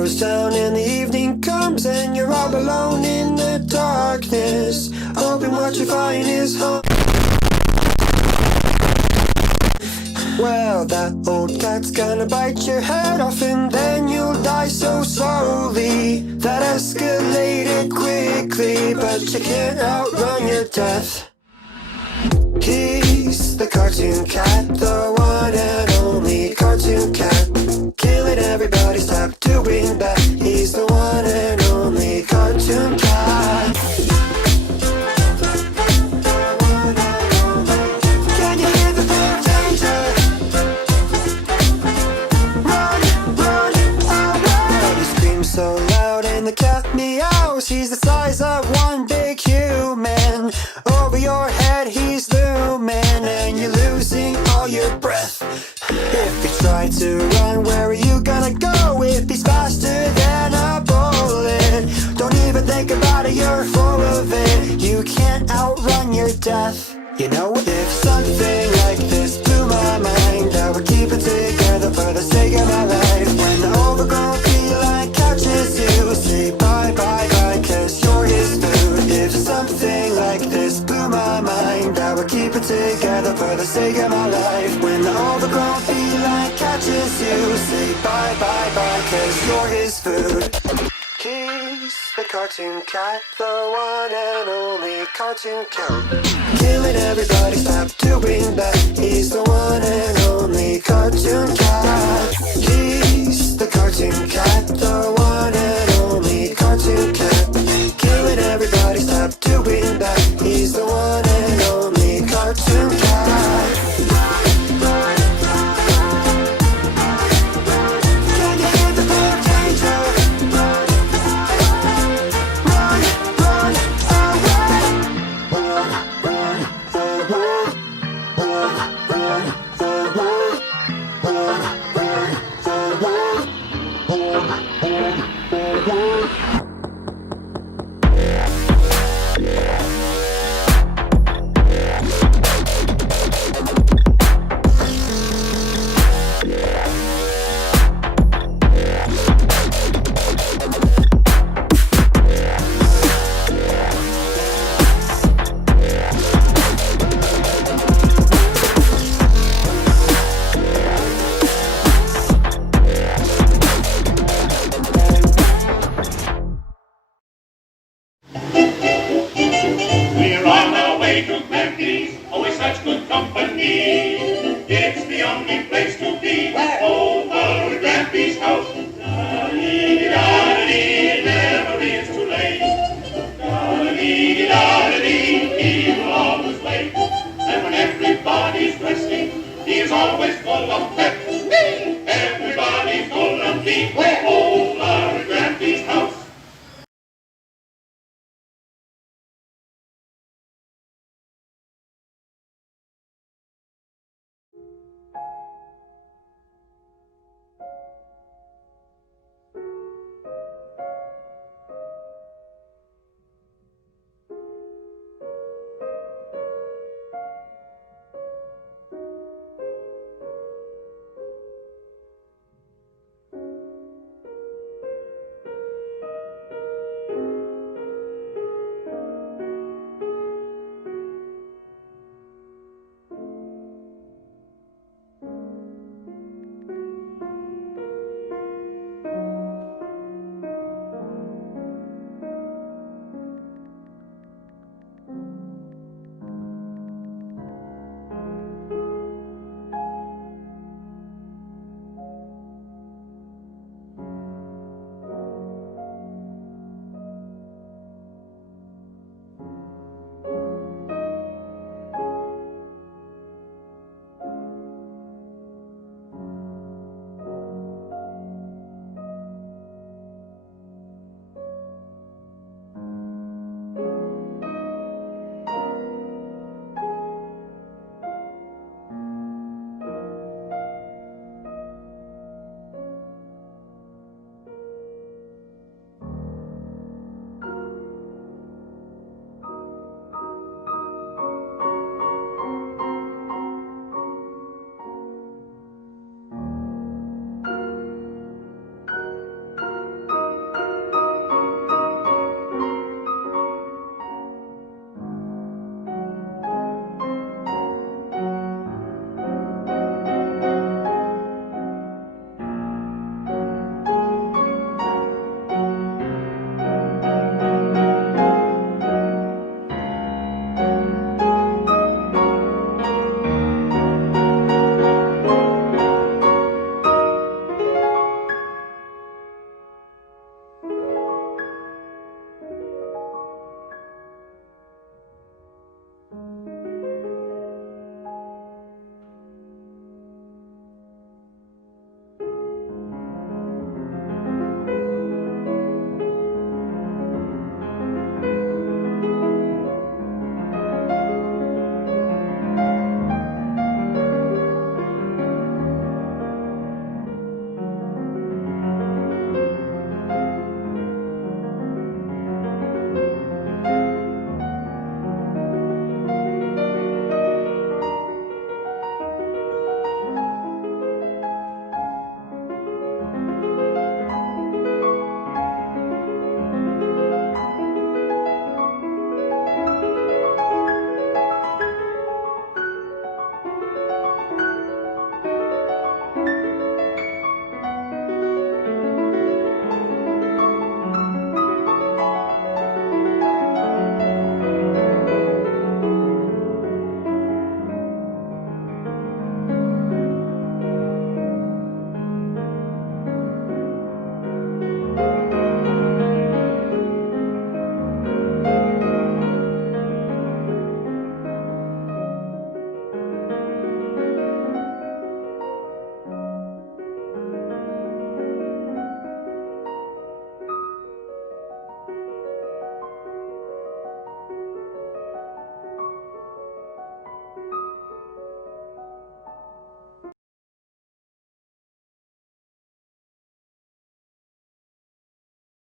goes down and the evening comes and you're all alone in the darkness, hoping what you find is home. Well, that old cat's gonna bite your head off and then you'll die so slowly. That escalated quickly, but you can't outrun your death. He's the cartoon cat, the one and only cartoon cat, killing everybody, stop doing that. He's the one and only cartoon cat. Can you hear the fear of danger? Run, run away. He screams so loud and the cat meows. He's the size of one big human. Over your head he's looming and you're losing all your breath. If you try to run, where are you gonna go? If he's faster than a bullet, don't even think about it, you're full of it. You can't outrun your death. You know, if something like this blew my mind, I would keep it together for the sake of my life. When the overgrown feline catches you, say bye bye bye, cause you're his food. If something like this blew my mind, I would keep it together for the sake of my life. When the overgrown feline catches you, say bye bye bye, cause you're his food. He's the cartoon cat, the one and only cartoon cat, killing everybody, stop doing that. He's the one and only cartoon cat. He's the cartoon cat, the one and only cartoon cat, killing everybody, stop doing that. He's the one and only cartoon cat. Can you hear the fear of danger? Run, run away. Run forward. Run forward. Run forward. We're on our way to Grampy's, always such good company. It's the only place to be, over Grampy's house. Da-dee-da-dee, it never is too late. Da-dee-da-dee, he will always wait. And when everybody's resting, he is always full of pep.